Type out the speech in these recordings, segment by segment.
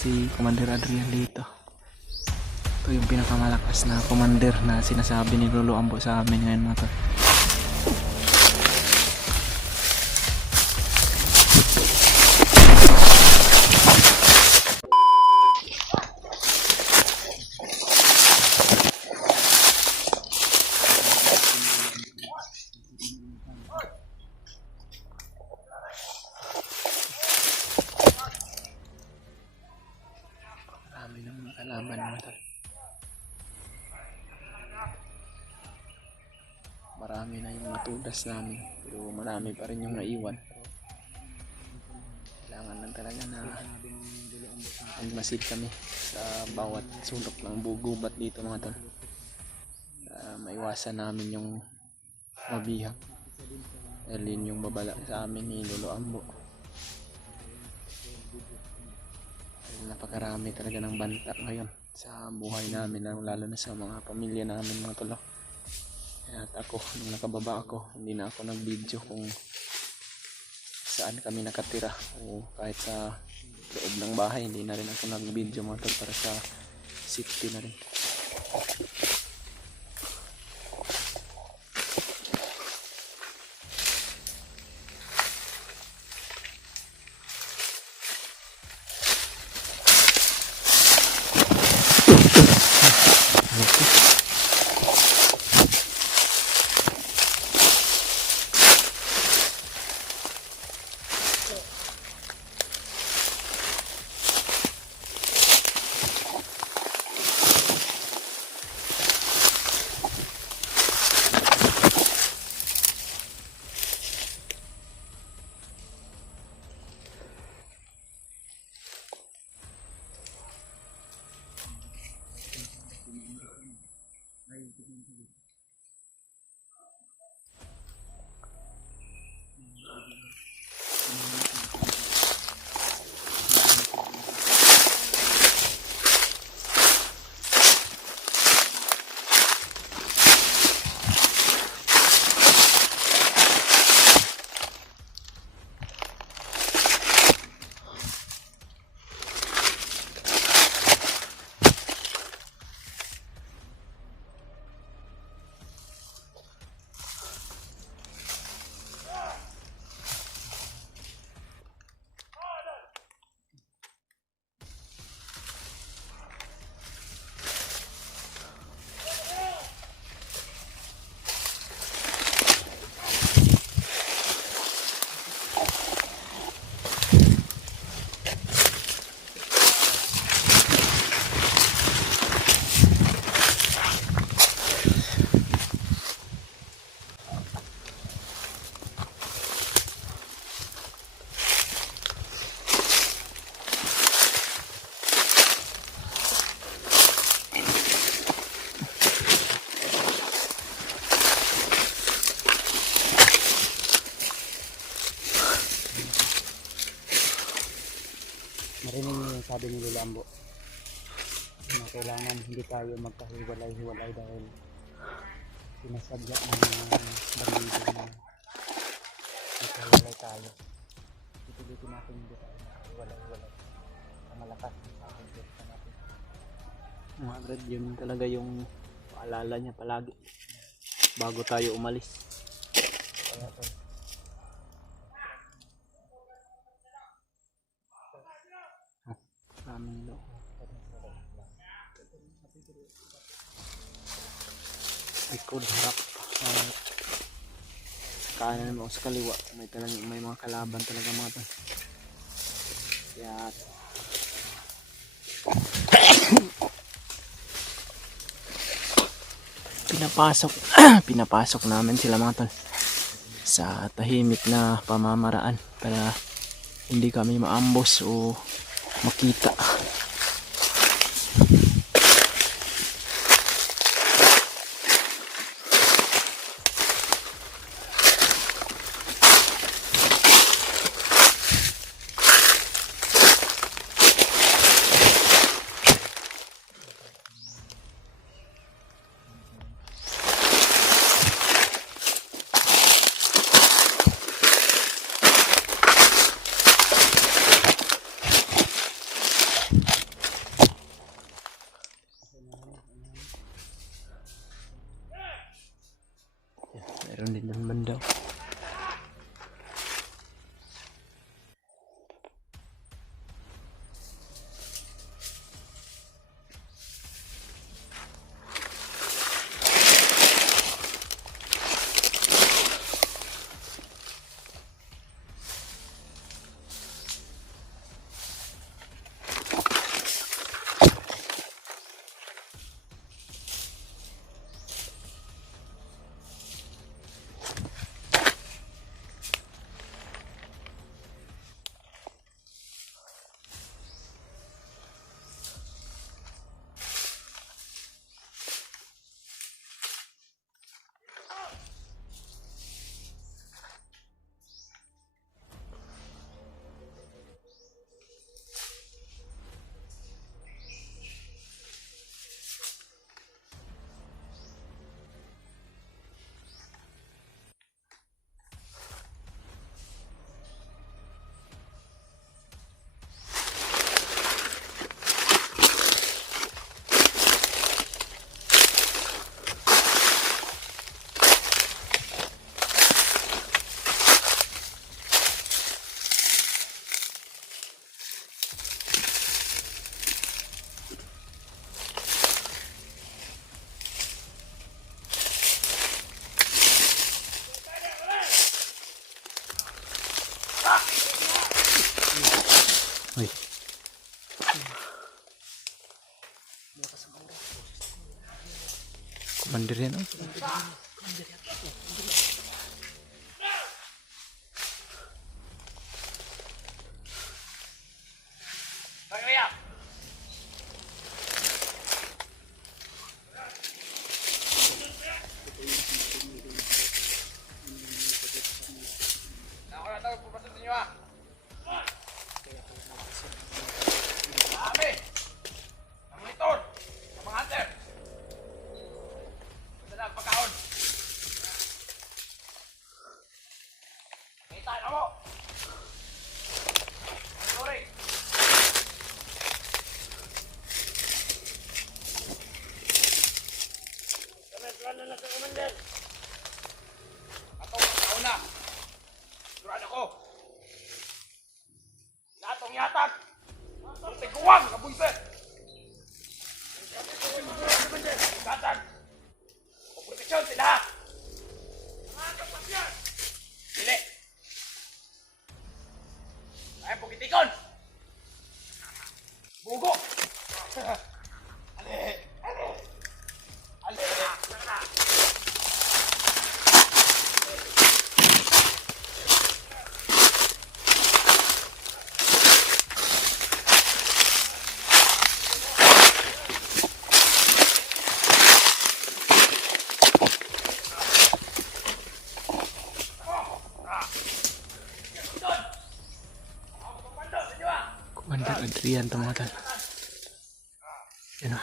si Commander Adrian dito. Ito yung pinakamalakas na commander na sinasabi ni Lolo Ambo sa amin ngayon mga tol. Marami ng mga kalaban mga tol. Marami na yung matudas namin, pero marami pa rin yung naiwan. Kailangan lang talaga na magmasid kami sa bawat sulok ng gubat dito mga tol. Maiwasan namin yung mabihag. Dahil yun yung babala sa amin ni Lolo Ambo. Napakarami talaga ng banta ngayon sa buhay namin, lalo na sa mga pamilya namin mga tol. Kaya ako, nung nakababa ako, hindi na ako nag-video kung saan kami nakatira o kahit sa loob ng bahay, hindi na rin ako nag-video mga tol para sa safety na rin. Marinig niyo yung sabi ni Lolo Ambo na kailangan hindi tayo magkahiwalay-hiwalay dahil sinasadya ng mga bandido na magkahiwalay tayo. Itulitin natin hindi tayo magkahiwalay-hiwalay sa malakas ng sabi sa natin. Mga brad, yun talaga yung paalala niya palagi bago tayo umalis. Kaya ito, Maraming lo. Likod, harap. Sa kanan mo, sa kaliwa. May mga kalaban talaga mga to. Kaya pinapasok namin sila mga tol sa tahimik na pamamaraan para hindi kami maambos o makita. Mandir yan, oh. Commander Adrian to mga tol. Yan o.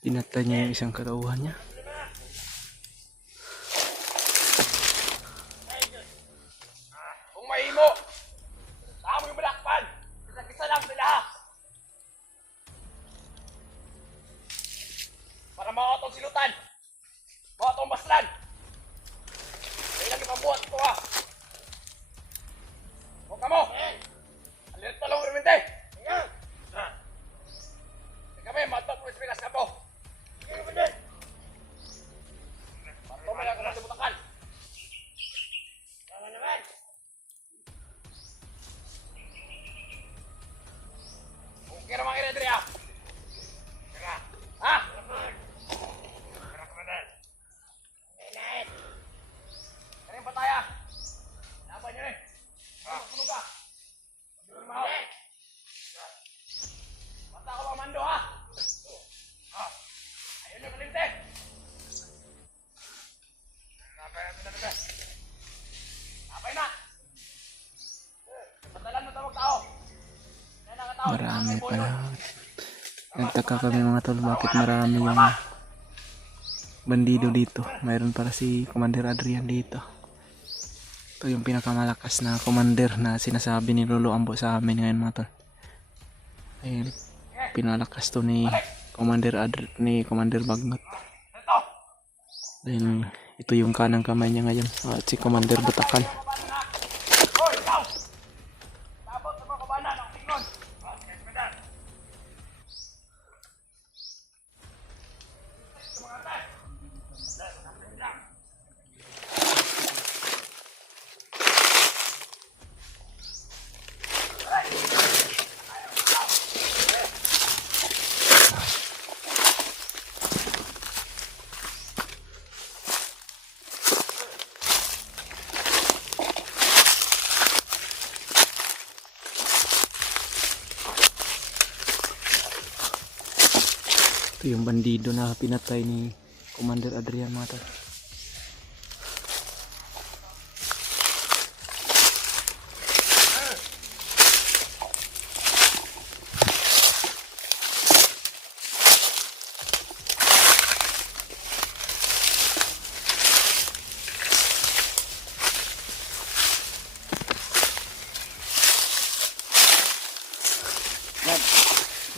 Pinatay niya yung isang katauhan niya. Kung mahimo, tama yung balakpan. Kisa-kisa lang sila. Para makakatong silutan. Makakatong baslan. Kaya lang ipabuhat ito ha. Huwag ka mo. Alilit na lang rin, kami, matot mo sa pilas na po. Matot mo lang ako sa butakan. Tama naman. Okay naman kaya Adria. Kira. Ha? Kira kamanan. Enet. Kanin pa tayo. Laban nyo eh. Sunog ka. Sunog mahal. Basta ako mamando ha. Ayun yung kalinte. Napay natin na natin. Napay na. Padalan mo tawag tao. Marami pala. Nagtaka kami mga tol, bakit marami yung bandido dito. Mayroon para si Commander Adrian dito. Ito yung pinakamalakas na commander na sinasabi ni Lolo Ambo sa amin ngayon mga tol. Ayun, pinalakas to ni Commander Bagnot. Dahil ito yung kanang kamay niya ngayon. At si Commander Butakan. Hoy, ikaw! Tabot sa mga kabanan ang tingnon. Kadan. Ito yung bandido na pinatay ni Commander Adrian mga tol.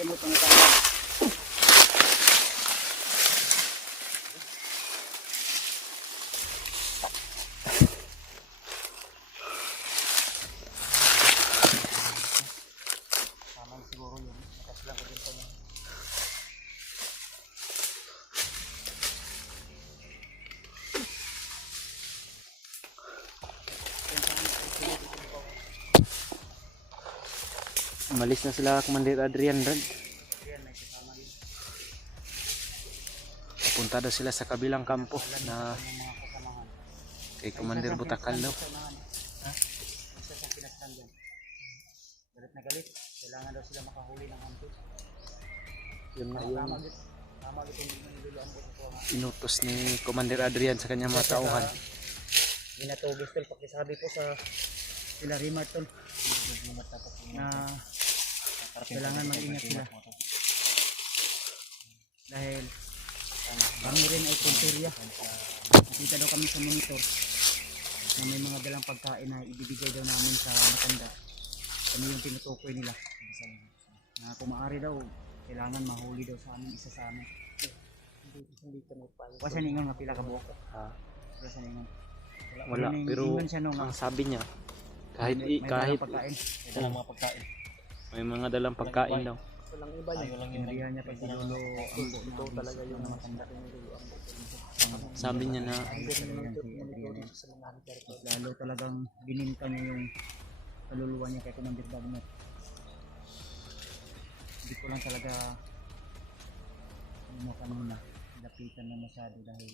Sino pang tayo? Tama siguro yun. Nakasilang ko din pa yun. Umalis na sila Commander Adrian, Brad. Yan, may kasama din. Punta daw sila sa kabilang kampo na Yung mga kasamahan. kay Commander Butakal daw. Ha? Isa siyang pinastan dyan. Galit na galit. Kailangan daw sila makahuli ng hampi. Yun na Tama yung git. Tama git yung niluluan ko ito nga. inutos ni Commander Adrian sa kanyang mga tauhan. Ginatugis tol. Pakisabi ko sa sila Rimar tol. Na kailangan mag-ingat sila. Dahil kami rin ay punteriya. Nakita daw kami sa monitor na may mga dalang pagkain na ibibigay daw namin sa matanda. Kami yung tinutukoy nila. Na kung maaari daw, kailangan mahuli daw sa amin, isa sa amin. Hindi kami pala. Wasa ningon nga pila ka buhok. Wasa ningon. Wala, pero ang sabi niya, kahit kahit pagkain. Dalang mga pagkain. may mga dalang pagkain daw. Walang iba niya. Pinarihan niya pa si Lolo Ambo. Ito talaga yung matanda ko ni Lolo Ambo. Sabi niya na Lalo talagang bininta niya yung kaluluwa niya kay Commander Bagnet. Hindi ko lang talaga ano kanina lapitan na masyado dahil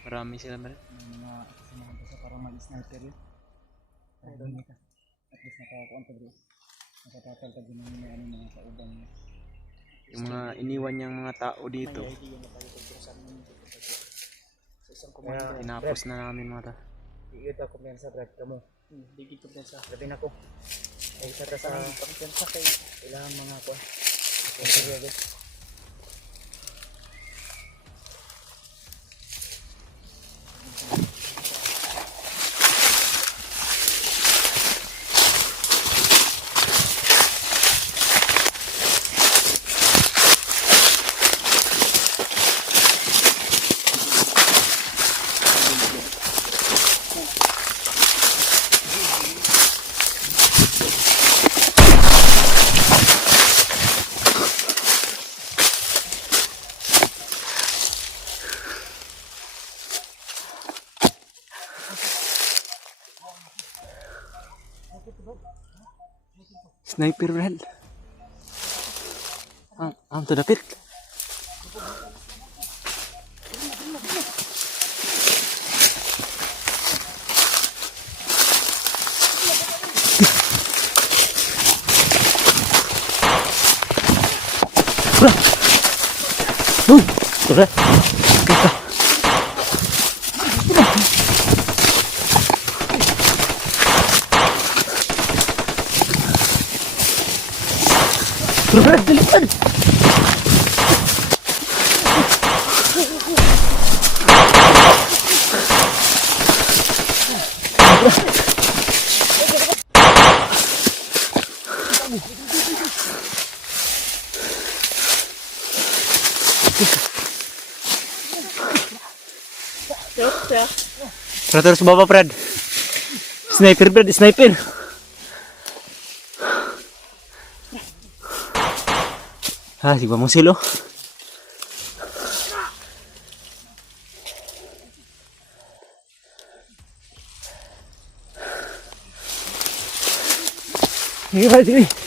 marami sila, Brad. may mga kasamahan ko sa parang mag-sniper yun. Ay, doon ka. At least nakakuan ka bro. Nakatatal ka din ng mga kauban niya. Yung mga iniwan niyang mga tao dito, May idea na tayo kung saan namin dito sa isang kaya commander. inapos na namin mga ta. Digit ako kumpiyansa Brad kamo. Digit kumpiyansa. Labi na ko. Ay isa ta sa kumpiyansa kay kailangan mga ko. Sige. Sniper, Brad. Ang to dapit. Tara. Brad, dalipan! Tara terus bawah, Brad. Sniper, Brad, sniper. Ah, si Bamong Silo. Ini, Brad, ini.